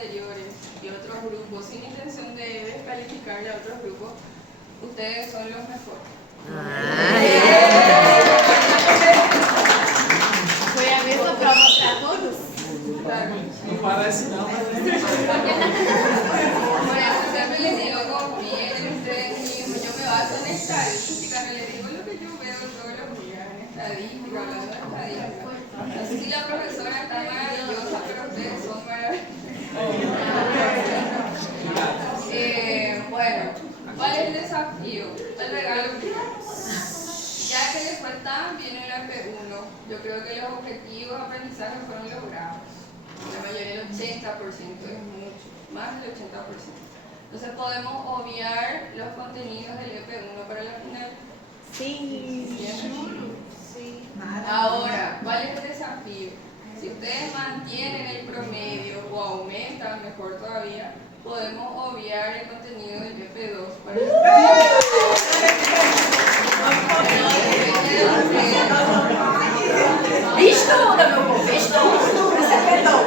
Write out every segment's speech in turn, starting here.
anteriores y otros grupos, sin intención de descalificarle a otros grupos, ustedes son los mejores. Foi a mesma prova para todos? Claro. Não parece não. Por eso siempre les digo, confíen en ustedes mismos. Yo me baso en estadística, no les digo lo que yo veo todos los días, en estadística, hablando de estadística. No sé si la profesora está maravillosa, pero ustedes son maravillosos. Bueno, ¿cuál es el desafío? El regalo. Ya que les faltan, viene la P1. Yo creo que los objetivos de aprendizaje fueron logrados. La mayoría, el 80% es mucho, más del 80%. Entonces podemos obviar los contenidos del EP1 para la final. Sí. Sí. Ahora, ¿cuál es el desafío? Si ustedes mantienen el promedio o aumentan, mejor todavía, podemos obviar el contenido del EP2 para la Estuda, meu povo, estuda. Você perdão.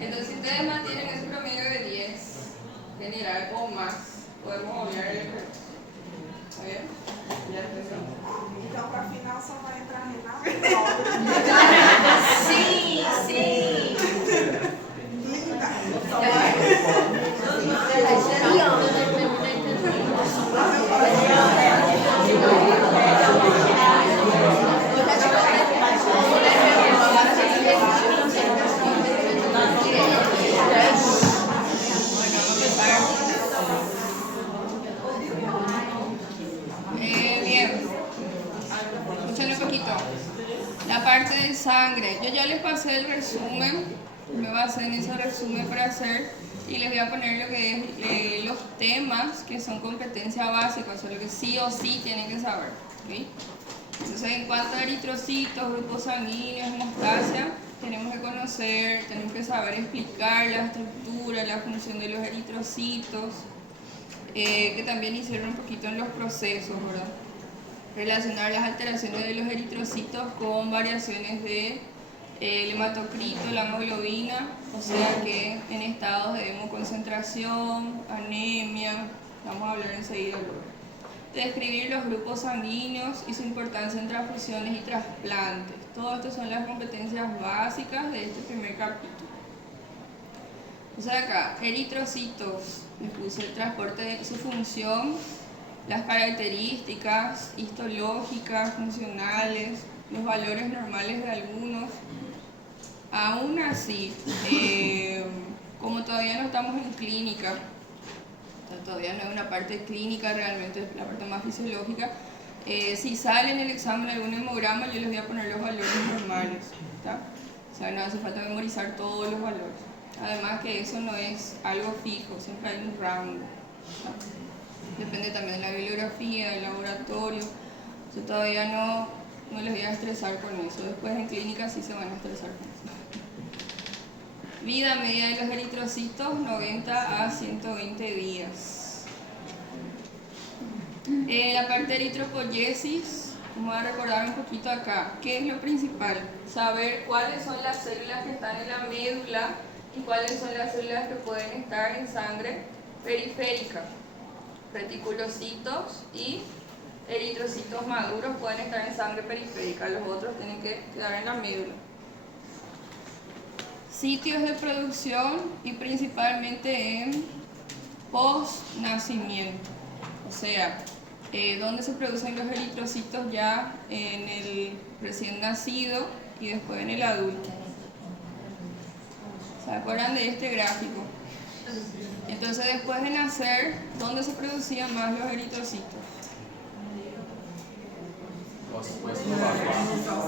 Entonces, si ustedes mantienen ese promedio de 10 general o más, podemos obviar el EP2. ¿Está bien? Ya empezó. Então, para final, só vai entrar Renata. Sim, sim. Linda. Bien, escuchen un poquito. La parte de sangre, yo ya les pasé el resumen, me basé en ese resumen para hacer y les voy a poner lo que es los temas que son competencia básica, o sea, lo que sí o sí tienen que saber. ¿Okay? Entonces, en cuanto a eritrocitos, grupos sanguíneos, hemostasia, tenemos que conocer, tenemos que saber explicar la estructura, la función de los eritrocitos, que también hicieron un poquito en los procesos, ¿verdad? Relacionar las alteraciones de los eritrocitos con variaciones de el hematocrito, la hemoglobina, o sea que en estados de hemoconcentración, anemia, vamos a hablar enseguida luego. Describir los grupos sanguíneos y su importancia en transfusiones y trasplantes. Todo esto son las competencias básicas de este primer capítulo. O sea acá, eritrocitos, les puse el transporte, su función, las características histológicas, funcionales, los valores normales de algunos. Aún así, como todavía no estamos en clínica, todavía no es una parte clínica realmente, es la parte más fisiológica, si sale en el examen algún hemograma, yo les voy a poner los valores normales, ¿tá? O sea, no hace falta memorizar todos los valores. Además que eso no es algo fijo, siempre hay un rango, ¿tá? Depende también de la bibliografía, del laboratorio. Yo todavía no les voy a estresar con eso. Después en clínica sí se van a estresar con eso. Vida media de los eritrocitos, 90 a 120 días. La parte de eritropoyesis, vamos a recordar un poquito acá. ¿Qué es lo principal? Saber cuáles son las células que están en la médula y cuáles son las células que pueden estar en sangre periférica. Reticulocitos y eritrocitos maduros pueden estar en sangre periférica, los otros tienen que quedar en la médula. Sitios de producción y principalmente en post-nacimiento, o sea, donde se producen los eritrocitos ya en el recién nacido y después en el adulto. ¿Se acuerdan de este gráfico? Entonces, después de nacer, ¿dónde se producían más los eritrocitos?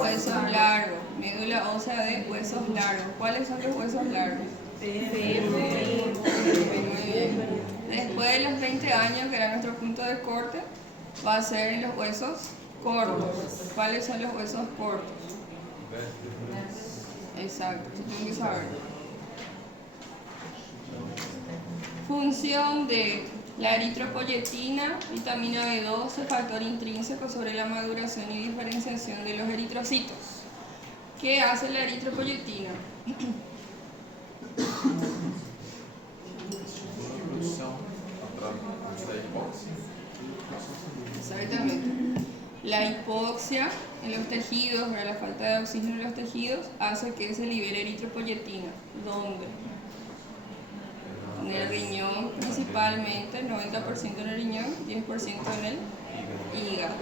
Huesos largos, médula ósea de huesos largos. ¿Cuáles son los huesos largos? Después de los 20 años, que era nuestro punto de corte, va a ser en los huesos cortos. ¿Cuáles son los huesos cortos? Exacto, eso tienen que saber. Función de La eritropoyetina, vitamina B12, factor intrínseco sobre la maduración y diferenciación de los eritrocitos. ¿Qué hace la eritropoyetina? Exactamente. La hipoxia en los tejidos, la falta de oxígeno en los tejidos, hace que se libere eritropoyetina. ¿Dónde? En el riñón principalmente, 90% en el riñón, 10% en el hígado.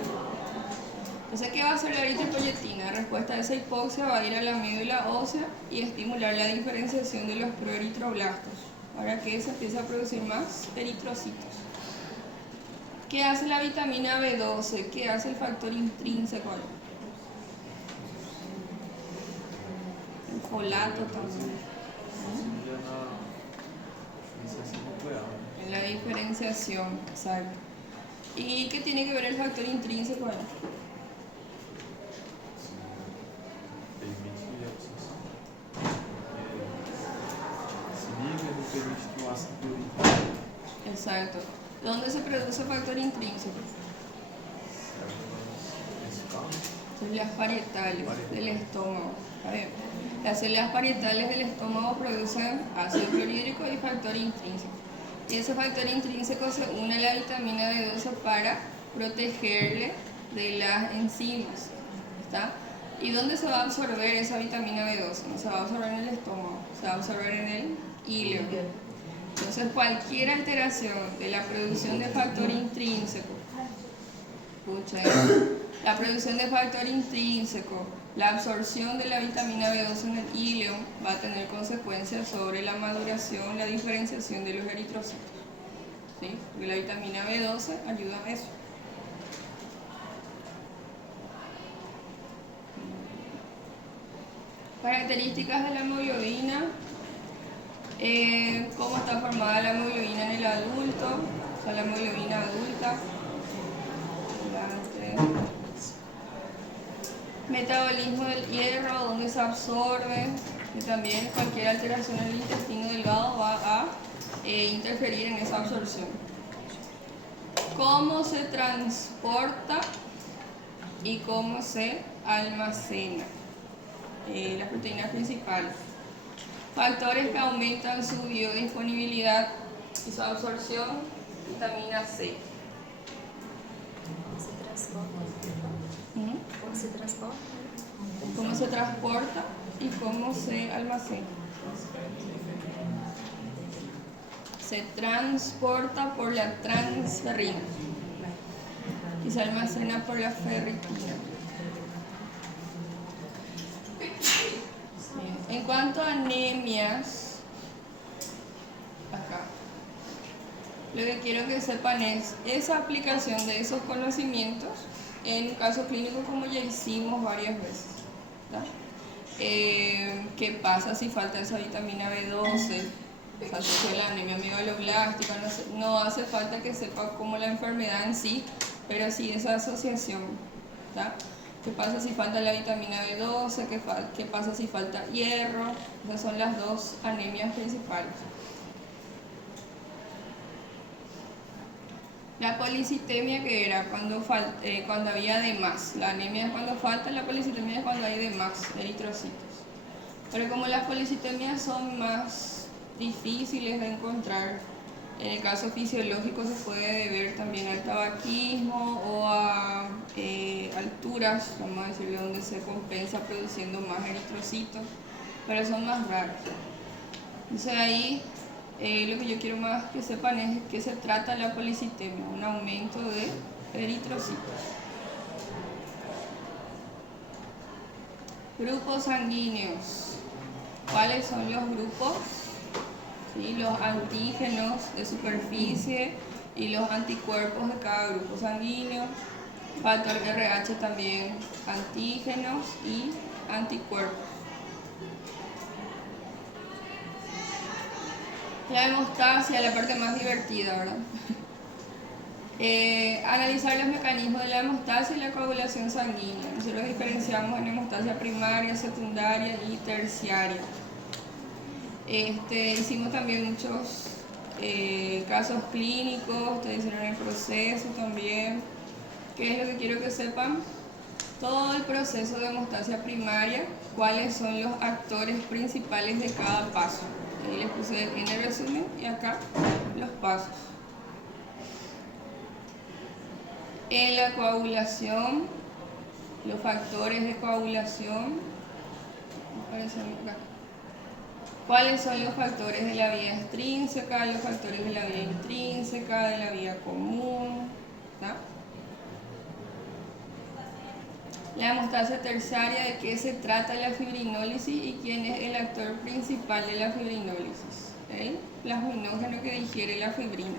Entonces, ¿qué va a hacer la eritropoyetina? En respuesta a esa hipoxia va a ir a la médula ósea y estimular la diferenciación de los proeritroblastos para que se empiece a producir más eritrocitos. ¿Qué hace la vitamina B12? ¿Qué hace el factor intrínseco? El folato también. En la diferenciación, exacto. ¿Y qué tiene que ver el factor intrínseco ahí? Exacto. ¿Dónde se produce factor intrínseco? Células parietales del estómago. Las células parietales del estómago producen ácido clorhídrico y factor intrínseco. Y ese factor intrínseco se une a la vitamina B12 para protegerle de las enzimas. ¿Está? ¿Y dónde se va a absorber esa vitamina B12? No se va a absorber en el estómago, se va a absorber en el híleo. Entonces, cualquier alteración de la producción de factor intrínseco, la producción de factor intrínseco, la absorción de la vitamina B12 en el híleo va a tener consecuencias sobre la maduración, la diferenciación de los eritrocitos. ¿Sí? Porque la vitamina B12 ayuda a eso. Características de la hemoglobina. ¿Cómo está formada la hemoglobina en el adulto? O sea, la hemoglobina adulta. Metabolismo del hierro, donde se absorbe, que también cualquier alteración en el intestino delgado va a interferir en esa absorción. Cómo se transporta y cómo se almacena las proteínas principales. Factores que aumentan su biodisponibilidad y su absorción, vitamina C. ¿Cómo se transporta? Cómo se transporta y cómo se almacena. Se transporta por la transferrina y se almacena por la ferritina. En cuanto a anemias, acá, lo que quiero que sepan es esa aplicación de esos conocimientos en un caso clínico como ya hicimos varias veces. ¿Qué pasa si falta esa vitamina B12? Se asocia la anemia megaloblástica, no hace falta que sepa como la enfermedad en sí, pero sí esa asociación. ¿Tá? ¿Qué pasa si falta la vitamina B12? ¿Qué pasa si falta hierro? Esas son las dos anemias principales. La policitemia, que era cuando había de más. La anemia es cuando falta, la policitemia es cuando hay de más eritrocitos. Pero como las policitemias son más difíciles de encontrar, en el caso fisiológico se puede deber también al tabaquismo o a alturas, vamos a decirlo, donde se compensa produciendo más eritrocitos, pero son más raros. Entonces ahí lo que yo quiero más que sepan es que se trata la policitemia, un aumento de eritrocitos. Grupos sanguíneos. ¿Cuáles son los grupos? ¿Sí? Los antígenos de superficie y los anticuerpos de cada grupo sanguíneo. Factor RH también, antígenos y anticuerpos. La hemostasia, la parte más divertida, ¿verdad? Analizar los mecanismos de la hemostasia y la coagulación sanguínea. Nosotros diferenciamos en hemostasia primaria, secundaria y terciaria. Hicimos también muchos casos clínicos, te hicieron el proceso también. ¿Qué es lo que quiero que sepan? Todo el proceso de hemostasia primaria, cuáles son los actores principales de cada paso. Ahí les puse en el resumen y acá los pasos. En la coagulación, los factores de coagulación, ¿cuáles son los factores de la vía extrínseca, los factores de la vía intrínseca, de la vía común? ¿No? La hemostasia terciaria, ¿de qué se trata la fibrinólisis y quién es el actor principal de la fibrinólisis? El plasminógeno que digiere la fibrina.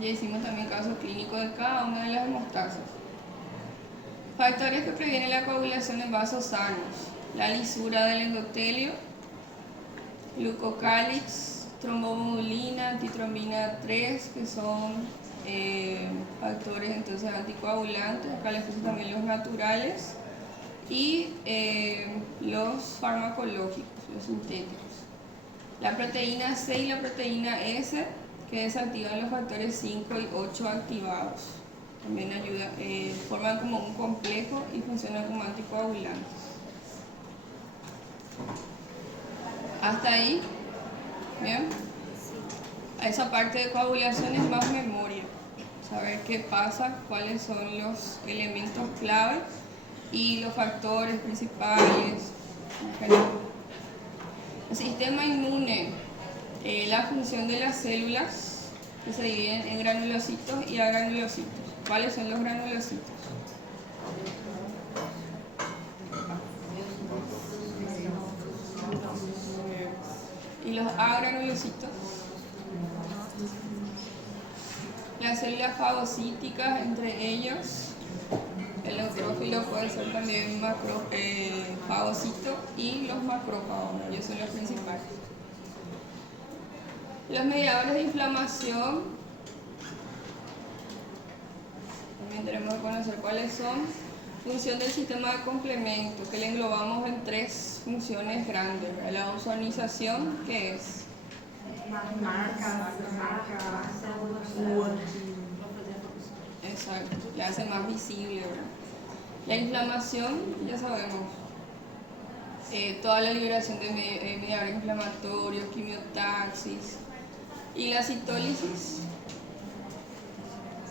Ya hicimos también casos clínicos de cada una de las hemostasias. Factores que previenen la coagulación en vasos sanos: la lisura del endotelio, glucocálix, trombomodulina, antitrombina 3, que son factores entonces anticoagulantes. Acá les puse también los naturales y los farmacológicos, los sintéticos. La proteína C y la proteína S, que desactivan los factores 5 y 8 activados. También ayudan, forman como un complejo y funcionan como anticoagulantes. ¿Hasta ahí? ¿Bien? Esa parte de coagulación es más memoria. Saber qué pasa, cuáles son los elementos clave y los factores principales. El sistema inmune, la función de las células que se dividen en granulocitos y agranulocitos. ¿Cuáles son los granulocitos? Y los agranulocitos. Las células fagocíticas, entre ellos, el neutrófilo puede ser también fagocito, y los macrófagos, ellos son los principales. Los mediadores de inflamación, también tenemos que conocer cuáles son. Función del sistema de complemento, que le englobamos en 3 funciones grandes. La ozonización, ¿qué es? Exacto, la hace más visible, ¿verdad? La inflamación, ya sabemos, toda la liberación de mediadores inflamatorios, quimiotaxis. Y la citólisis,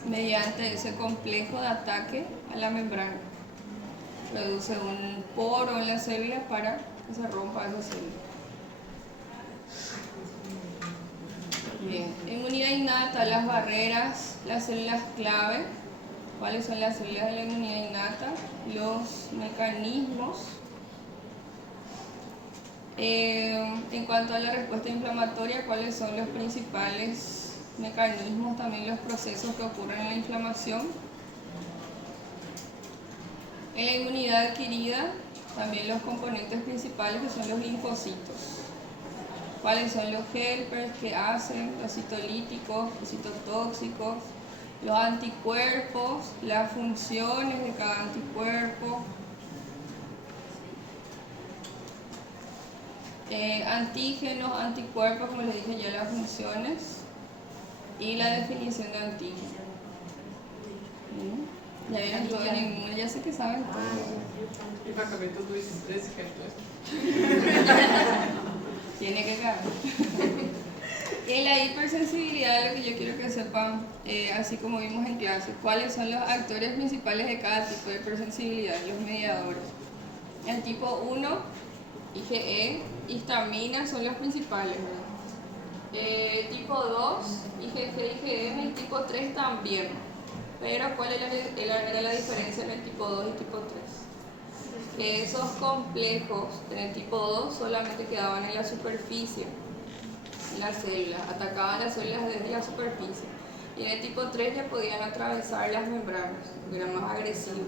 mediante ese complejo de ataque a la membrana. Produce un poro en la célula para que se rompa esa célula. Bien, inmunidad innata, las barreras, las células clave. ¿Cuáles son las células de la inmunidad innata? Los mecanismos. En cuanto a la respuesta inflamatoria, ¿cuáles son los principales mecanismos, también los procesos que ocurren en la inflamación? En la inmunidad adquirida, también los componentes principales, que son los linfocitos. ¿Cuáles son los helpers que hacen? Los citolíticos, los citotóxicos, los anticuerpos, las funciones de cada anticuerpo. Antígenos, anticuerpos, como les dije ya, las funciones y la definición de antígeno. Ya vieron todo el inmune, ya sé que saben todo. Y para que tú tuviste 3 ejemplos. Tiene que caber. En la hipersensibilidad, lo que yo quiero que sepan, así como vimos en clase, cuáles son los actores principales de cada tipo de hipersensibilidad, los mediadores. El tipo 1, IgE, histamina son los principales, ¿verdad? Tipo 2, IgG, IgM, y tipo 3 también. Pero ¿cuál era la diferencia en el tipo 2 y tipo 3? Que esos complejos en el tipo 2 solamente quedaban en la superficie, en las células, atacaban las células desde la superficie. Y en el tipo 3 ya podían atravesar las membranas, porque era más agresivo.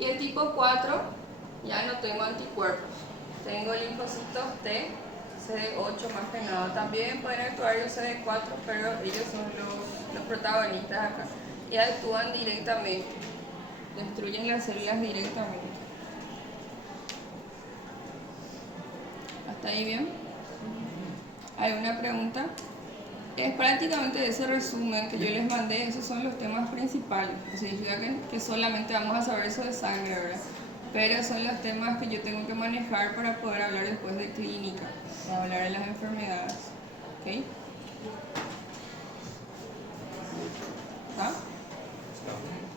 Y el tipo 4, ya no tengo anticuerpos, tengo linfocitos T, CD8 más que nada. También pueden actuar los CD4, pero ellos son los protagonistas acá. Y actúan directamente, destruyen las células directamente. ¿Hasta ahí bien? ¿Hay una pregunta? Es prácticamente ese resumen que yo les mandé, esos son los temas principales. O sea, significa que solamente vamos a saber eso de sangre, ¿verdad? Pero son los temas que yo tengo que manejar para poder hablar después de clínica, para hablar de las enfermedades. ¿Ok?